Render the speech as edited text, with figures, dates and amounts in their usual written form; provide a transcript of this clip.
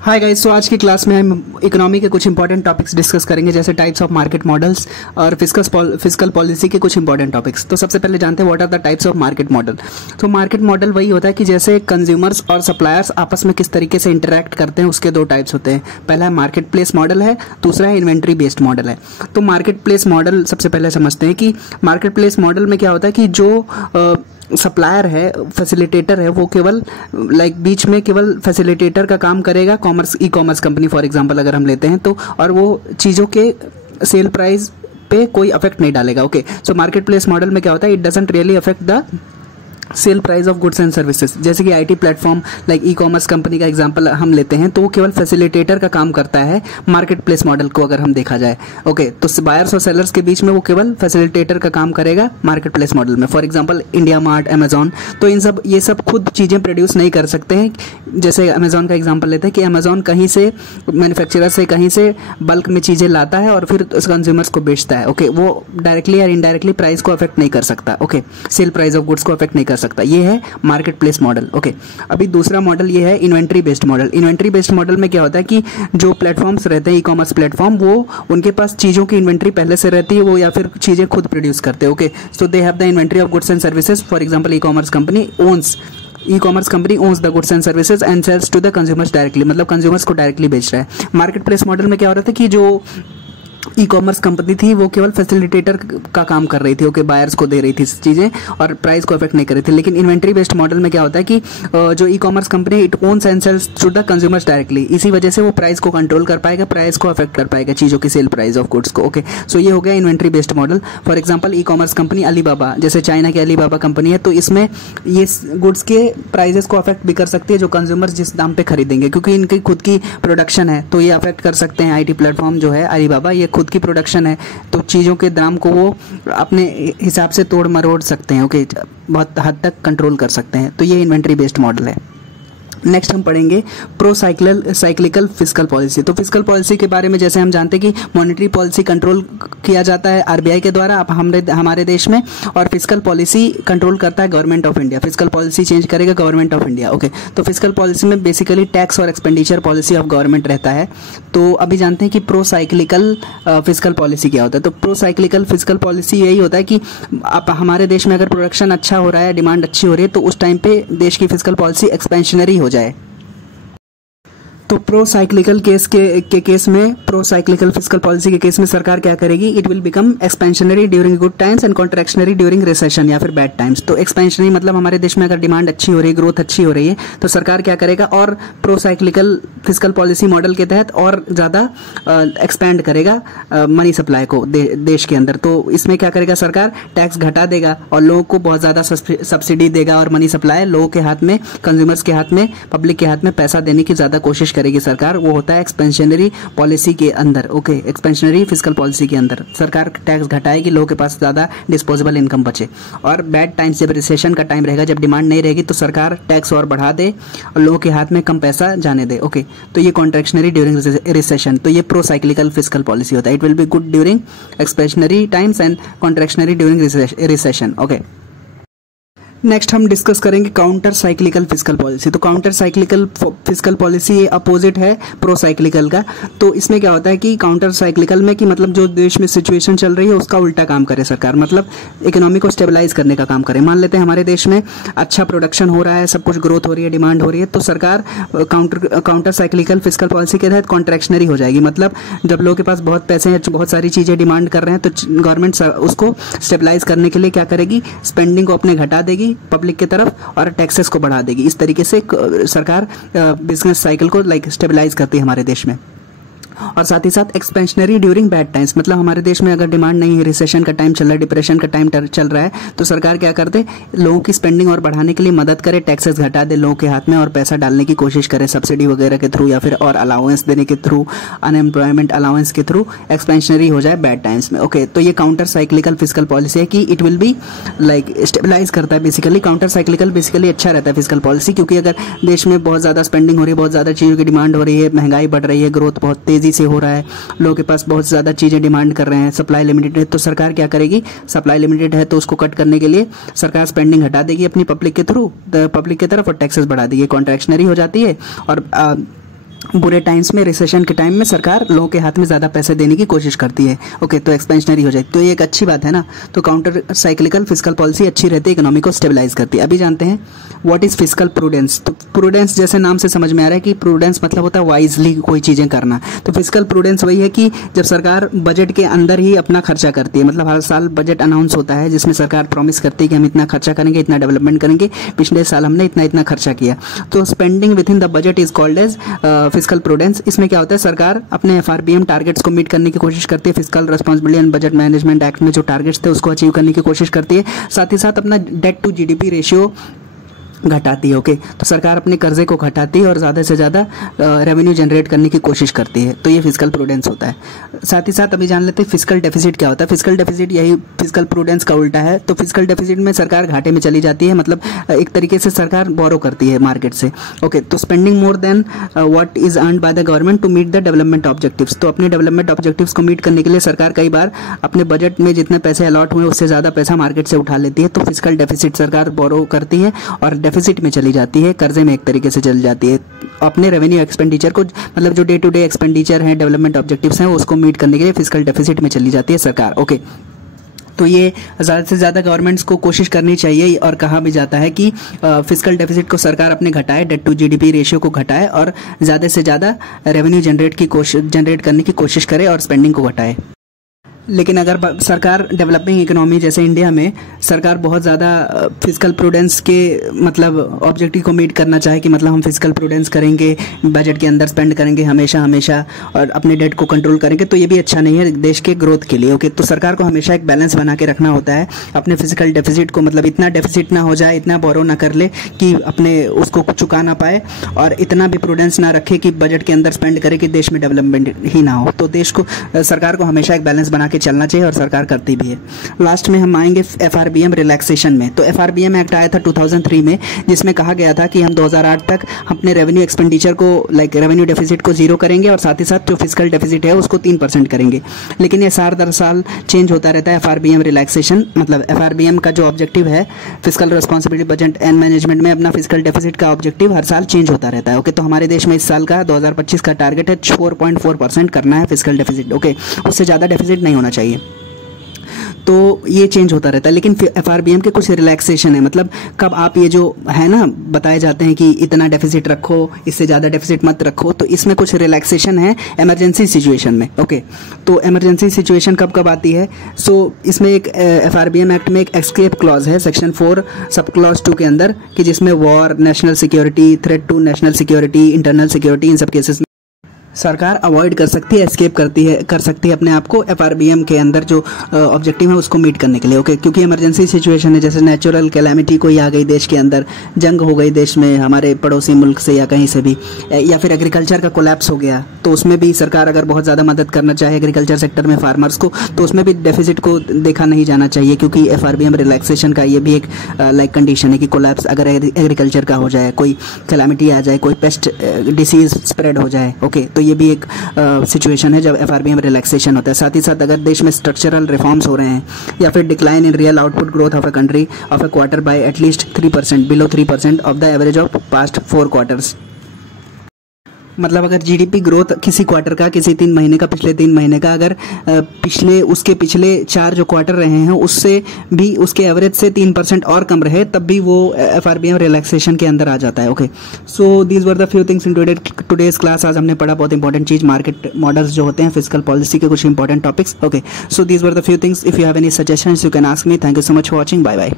Hi guys, सो आज की class में हम इकोनॉमी के कुछ इंपॉर्टेंट टॉपिक्स डिस्कस करेंगे, जैसे टाइप्स ऑफ मार्केट मॉडल्स और फिस्कल पॉलिसी के कुछ इंपॉर्टेंट टॉपिक्स। तो सबसे पहले जानते हैं what are the types of market model. तो मार्केट मॉडल वही होता है कि जैसे कंज्यूमर्स और सप्लायर्स आपस में किस तरीके से इंटरैक्ट करते हैं, उसके दो टाइप्स होते हैं। पहला है मार्केट प्लेस मॉडल है, दूसरा है इन्वेंट्री बेस्ड मॉडल है। तो मार्केट प्लेस मॉडल सबसे पहले समझते हैं कि मार्केट प्लेस मॉडल में क्या होता है कि जो सप्लायर है, फैसिलिटेटर है, वो केवल बीच में केवल फैसिलिटेटर का काम करेगा। ई कॉमर्स कंपनी फॉर एग्जांपल अगर हम लेते हैं तो, और वो चीज़ों के सेल प्राइस पे कोई अफेक्ट नहीं डालेगा। Okay, so market place model में क्या होता है, it doesn't really affect the sale price of goods and services. जैसे कि IT platform like E commerce company का एग्जांपल हम लेते हैं तो वो केवल फैसिलिटेटर का काम करता है मार्केट प्लेस मॉडल को अगर हम देखा जाए। ओके, तो बायर्स और सेलर्स के बीच में वो केवल फैसिलिटेटर का काम करेगा मार्केट प्लेस मॉडल में। For example India mart, Amazon, तो ये सब खुद चीज़ें प्रोड्यूस नहीं कर सकते हैं। जैसे अमेजॉन का एग्जाम्पल लेते हैं कि अमेजॉन कहीं से मैन्युफैक्चरर से कहीं से बल्क में चीज़ें लाता है और फिर कंज्यूमर्स को बेचता है। ओके, वो डायरेक्टली या इनडायरेक्टली प्राइस को अफेक्ट नहीं कर सकता। Okay, sale price of goods को अफेक्ट नहीं कर सकता। ये है मार्केट प्लेस मॉडल। ओके, अभी दूसरा मॉडल ये है inventory based model. Inventory based model में क्या होता है कि जो प्लेटफॉर्म्स रहते हैं, ई कॉमर्स प्लेटफॉर्म, वो उनके पास चीज़ों की इन्वेंट्री पहले से रहती है, वो या फिर चीज़ें खुद प्रोड्यूस करते हैं। Okay, so they have the inventory of goods and services. For example e-commerce company owns the goods and services and sells to the consumers directly, मतलब कंज्यूमर्स को डायरेक्टली बेच रहा है। मार्केट प्लेस मॉडल में क्या हो रहा था कि जो ई कॉमर्स कंपनी थी वो केवल फैसिलिटेटर का काम कर रही थी। ओके, बायर्स को दे रही थी चीज़ें और प्राइस को अफेक्ट नहीं कर रही थी। लेकिन इन्वेंट्री बेस्ड मॉडल में क्या होता है कि जो e commerce company it owns and sells to the consumers directly, इसी वजह से वो प्राइस को कंट्रोल कर पाएगा, प्राइस को अफेक्ट कर पाएगा, चीज़ों की सेल प्राइस ऑफ गुड्स को। ओके, सो ये हो गया inventory based model. For example E commerce company Alibaba, जैसे चाइना की अलीबाबा कंपनी है, तो इसमें ये गुड्स के प्राइजेस को अफेक्ट भी कर सकती है जो कंज्यूमर्स जिस दाम पे खरीदेंगे, क्योंकि इनकी खुद की प्रोडक्शन है, तो ये अफेक्ट कर सकते हैं। आईटी प्लेटफॉर्म जो है अलीबाबा, ये खुद की प्रोडक्शन है, तो चीज़ों के दाम को वो अपने हिसाब से तोड़ मरोड़ सकते हैं। ओके, बहुत हद तक कंट्रोल कर सकते हैं। तो ये इन्वेंट्री बेस्ड मॉडल है। नेक्स्ट हम पढ़ेंगे साइक्लिकल फिस्कल पॉलिसी। तो फिस्कल पॉलिसी के बारे में जैसे हम जानते हैं कि मॉनेटरी पॉलिसी कंट्रोल किया जाता है आरबीआई के द्वारा हमारे देश में, और फिस्कल पॉलिसी कंट्रोल करता है government of India. Fiscal policy change करेगा गवर्नमेंट ऑफ इंडिया। ओके, तो फिस्कल पॉलिसी में बेसिकली टैक्स और एक्सपेंडिचर पॉलिसी ऑफ गवर्नमेंट रहता है। तो अभी जानते हैं कि प्रो साइक्लिकल फिस्कल पॉलिसी क्या होता है। तो प्रो साइक्लिकल फिस्कल पॉलिसी यही होता है कि आप हमारे देश में अगर प्रोडक्शन अच्छा हो रहा है, डिमांड अच्छी हो रही है, तो उस टाइम पे देश की फिस्कल पॉलिसी एक्सपेंशनरी हो जाए। तो प्रो साइक्लिकल केस में प्रो साइक्लिकल फिस्कल पॉलिसी के केस में सरकार क्या करेगी, it will become expansionary during good times and contractionary during recession या फिर बैड टाइम्स। तो एक्सपेंशनरी मतलब हमारे देश में अगर डिमांड अच्छी हो रही है, ग्रोथ अच्छी हो रही है, तो सरकार क्या करेगा, और pro cyclical fiscal policy model के तहत और ज़्यादा एक्सपैंड करेगा मनी सप्लाई को देश के अंदर। तो इसमें क्या करेगा, सरकार टैक्स घटा देगा और लोगों को बहुत ज़्यादा सब्सिडी देगा, और मनी सप्लाई लोगों के हाथ में, कंज्यूमर्स के हाथ में, पब्लिक के हाथ में पैसा देने की ज़्यादा कोशिश करेगी सरकार। वो होता है एक्सपेंशनरी पॉलिसी के अंदर। ओके, एक्सपेंशनरी फिस्कल पॉलिसी के अंदर सरकार टैक्स घटाएगी, लोगों के पास ज़्यादा डिस्पोजेबल इनकम बचे। और बैड टाइम्स, जब रिसेशन का टाइम रहेगा, जब डिमांड नहीं रहेगी, तो सरकार टैक्स और बढ़ा दे और लोगों के हाथ में कम पैसा जाने दे। ओके, तो ये कॉन्ट्रैक्शनरी ड्यूरिंग रिसेशन, तो ये प्रो साइक्लिकल फिस्कल पॉलिसी होता है। It will be good during expansionary times and contractionary during recession. Okay, next हम डिस्कस करेंगे काउंटर साइक्लिकल फिस्कल पॉलिसी। तो counter cyclical fiscal policy opposite है प्रो साइक्लिकल का। तो इसमें क्या होता है कि काउंटर साइक्लिकल में कि मतलब जो देश में सिचुएशन चल रही है उसका उल्टा काम करे सरकार, मतलब इकोनॉमी को स्टेबलाइज करने का काम करे। मान लेते हैं हमारे देश में अच्छा प्रोडक्शन हो रहा है, सब कुछ ग्रोथ हो रही है, डिमांड हो रही है, तो सरकार काउंटर साइक्लिकल फिस्कल पॉलिसी के तहत कॉन्ट्रैक्शनरी हो जाएगी। मतलब जब लोगों के पास बहुत पैसे हैं, बहुत सारी चीज़ें डिमांड कर रहे हैं, तो गवर्नमेंट उसको स्टेबलाइज करने के लिए क्या करेगी, स्पेंडिंग को अपने घटा देगी पब्लिक की तरफ और टैक्सेस को बढ़ा देगी। इस तरीके से सरकार बिजनेस साइकिल को स्टेबलाइज करती है हमारे देश में। और साथ ही साथ एक्सपेंशनरी ड्यूरिंग बैड टाइम्स, मतलब हमारे देश में अगर डिमांड नहीं है, रिसेशन का टाइम चल रहा है, डिप्रेशन का टाइम चल रहा है, तो सरकार क्या करते, लोगों की स्पेंडिंग और बढ़ाने के लिए मदद करे, टैक्सेस घटा दे लोगों के हाथ में और पैसा डालने की कोशिश करे सब्सिडी वगैरह के थ्रू या फिर और अलाउंस देने के थ्रू, अनएम्प्लॉयमेंट अलाउंस के थ्रू एक्सपेंशनरी हो जाए बैड टाइम्स में। ओके, तो ये काउंटर साइक्लिकल फिस्कल पॉलिसी है कि इट विल बी स्टेबलाइज करता है। बेसिकली काउंटर साइक्लिकल बेसिकली अच्छा रहता है फिस्कल पॉलिसी, क्योंकि अगर देश में बहुत ज़्यादा स्पेंडिंग हो रही है, बहुत ज़्यादा चीज़ों की डिमांड हो रही है, महंगाई बढ़ रही है, ग्रोथ बहुत तेज़ी से हो रहा है, लोगों के पास बहुत ज़्यादा चीज़ें डिमांड कर रहे हैं, सप्लाई लिमिटेड है, तो सरकार क्या करेगी, सप्लाई लिमिटेड है तो उसको कट करने के लिए सरकार स्पेंडिंग हटा देगी अपनी पब्लिक के थ्रू, पब्लिक की तरफ, और टैक्सेस बढ़ा देगी, कॉन्ट्रैक्शनरी हो जाती है और बुरे टाइम्स में, रिसेशन के टाइम में सरकार लोगों के हाथ में ज़्यादा पैसे देने की कोशिश करती है। ओके, तो एक्सपेंशनरी हो जाए, तो ये एक अच्छी बात है ना। तो काउंटर साइक्लिकल फिस्कल पॉलिसी अच्छी रहती है, इकोनॉमी को स्टेबलाइज करती है। अभी जानते हैं व्हाट इज़ फिस्कल प्रूडेंस। तो प्रूडेंस जैसे नाम से समझ में आ रहा है कि प्रूडेंस मतलब होता है वाइजली कोई चीज़ें करना। तो फिस्कल प्रूडेंस वही है कि जब सरकार बजट के अंदर ही अपना खर्चा करती है, मतलब हर साल बजट अनाउंस होता है जिसमें सरकार प्रॉमिस करती है कि हम इतना खर्चा करेंगे, इतना डेवलपमेंट करेंगे, पिछले साल हमने इतना इतना खर्चा किया। तो spending within the budget is called as fiscal prudence. इसमें क्या होता है, सरकार अपने एफआरबीएम टारगेट्स को मीट करने की कोशिश करती है। Fiscal responsibility and budget management act में जो टारगेट्स थे उसको अचीव करने की कोशिश करती है। साथ ही साथ अपना डेट टू जीडीपी रेशियो घटाती है। ओके, तो सरकार अपने कर्जे को घटाती है और ज़्यादा से ज़्यादा रेवेन्यू जनरेट करने की कोशिश करती है। तो ये फिस्कल प्रूडेंस होता है। साथ ही साथ अभी जान लेते हैं फिस्कल डेफिसिट क्या होता है। फिस्कल डेफिसिट यही फिस्कल प्रूडेंस का उल्टा है। तो फिस्कल डेफिसिट में सरकार घाटे में चली जाती है, मतलब एक तरीके से सरकार बोरो करती है मार्केट से। ओके, तो spending more than what is earned by the government to meet the development objectives. तो अपने डेवलपमेंट ऑब्जेक्टिव्स को मीट करने के लिए सरकार कई बार अपने बजट में जितने पैसे अलॉट हुए उससे ज़्यादा पैसा मार्केट से उठा लेती है। तो फिस्कल डेफिसिट सरकार बोरो करती है और डेफिसिट में चली जाती है, कर्जे में एक तरीके से चल जाती है। अपने रेवेन्यू एक्सपेंडिचर को, मतलब जो डे टू डे एक्सपेंडिचर है, डेवलपमेंट ऑब्जेक्टिव्स हैं, उसको मीट करने के लिए फिस्कल डेफिसिट में चली जाती है सरकार। ओके, तो ये ज़्यादा से ज़्यादा गवर्नमेंट्स को कोशिश करनी चाहिए और कहा भी जाता है कि फिस्कल डेफिसिट को सरकार अपने घटाए, डेट टू जीडीपी रेशियो को घटाए और ज़्यादा से ज़्यादा रेवेन्यू जनरेट करने की कोशिश करे और स्पेंडिंग को घटाए। लेकिन अगर सरकार डेवलपिंग इकोनॉमी जैसे इंडिया में सरकार बहुत ज़्यादा फिस्कल प्रूडेंस के मतलब ऑब्जेक्टिव को मीट करना चाहे कि मतलब हम फिस्कल प्रूडेंस करेंगे, बजट के अंदर स्पेंड करेंगे हमेशा हमेशा और अपने डेट को कंट्रोल करेंगे, तो ये भी अच्छा नहीं है देश के ग्रोथ के लिए। ओके, तो सरकार को हमेशा एक बैलेंस बना के रखना होता है अपने फिजिकल डेफिसिट को, मतलब इतना डेफिसिट ना हो जाए, इतना बोरो ना कर ले कि अपने उसको चुका ना पाए और इतना भी प्रूडेंस ना रखे कि बजट के अंदर स्पेंड करे कि देश में डेवलपमेंट ही ना हो। तो देश को, सरकार को हमेशा एक बैलेंस बना के चलना चाहिए और सरकार करती भी है। लास्ट में हम आएंगे एफआरबीएम रिलैक्सेशन में। तो एफआरबीएम एक्ट आया था 2003 में, जिसमें कहा गया था कि हम 2008 तक अपने रेवेन्यू एक्सपेंडिचर को, लाइक रेवेन्यू डेफिसिट को जीरो करेंगे और साथ ही साथ जो फिस्कल डेफिसिट है उसको 3% करेंगे। लेकिन ये साल दर साल चेंज होता रहता है एफआरबीएम रिलैक्सेशन, मतलब एफआरबीएम का जो ऑब्जेक्टिव है fiscal responsibility budget and management में, अपना फिस्कल डेफिसिट का ऑब्जेक्टिव हर साल चेंज होता रहता है। ओके, तो हमारे देश में इस साल का 2025 का टारगेट है 4.4% करना है फिस्कल डेफिसिट। ओके, उससे ज़्यादा डेफिसिट नहीं होना चाहिए। तो ये चेंज होता रहता है। लेकिन एफआरबीएम के कुछ रिलैक्सेशन है, मतलब कब आप ये जो है ना बताए जाते हैं कि इतना डेफिसिट रखो, इससे ज़्यादा डेफिसिट मत रखो, तो इसमें कुछ रिलैक्सेशन है इमरजेंसी सिचुएशन में। ओके, तो इमरजेंसी सिचुएशन कब कब आती है? इसमें एक एफआरबीएम एक्ट में एक एस्केप क्लॉज है सेक्शन 4 सब क्लॉज 2 के अंदर, कि जिसमें war, national security, threat to national security, internal security, इन सब केसेस सरकार अवॉइड कर सकती है, एस्केप कर सकती है अपने आप को एफआरबीएम के अंदर जो ऑब्जेक्टिव है उसको मीट करने के लिए। ओके, क्योंकि इमरजेंसी सिचुएशन है, जैसे नेचुरल कैलामिटी कोई आ गई देश के अंदर, जंग हो गई देश में हमारे पड़ोसी मुल्क से या कहीं से भी, या फिर एग्रीकल्चर का कोलैप्स हो गया, तो उसमें भी सरकार अगर बहुत ज़्यादा मदद करना चाहे एग्रीकल्चर सेक्टर में फार्मर्स को, तो उसमें भी डेफिसिट को देखा नहीं जाना चाहिए, क्योंकि एफआरबीएम रिलैक्सेशन का ये भी एक लाइक कंडीशन है कि कोलैप्स अगर एग्रीकल्चर का हो जाए, कोई कैलामिटी आ जाए, कोई पेस्ट डिसीज स्प्रेड हो जाए। ओके, तो ये भी एक सिचुएशन है जब एफआरबीएम रिलैक्सेशन होता है। साथ ही साथ अगर देश में स्ट्रक्चरल रिफॉर्म्स हो रहे हैं या फिर decline in real output growth of a country of a quarter by at least 3%, below 3% of the average of past 4 quarters. मतलब अगर जीडीपी ग्रोथ किसी क्वार्टर का, किसी 3 महीने का, पिछले 3 महीने का, अगर उसके पिछले 4 जो क्वार्टर रहे हैं उससे भी उसके एवरेज से 3% और कम रहे, तब भी वो एफआरबीएम रिलैक्सेशन के अंदर आ जाता है। Okay, so these were the few things in today's class. आज हमने पढ़ा बहुत इंपॉर्टेंट चीज़, मार्केट मॉडल्स जो होते हैं, फिस्कल पॉलिसी के कुछ important topics. Okay, so these were the few things. If you have any suggestions you can ask me. Thank you so much for watching. Bye bye.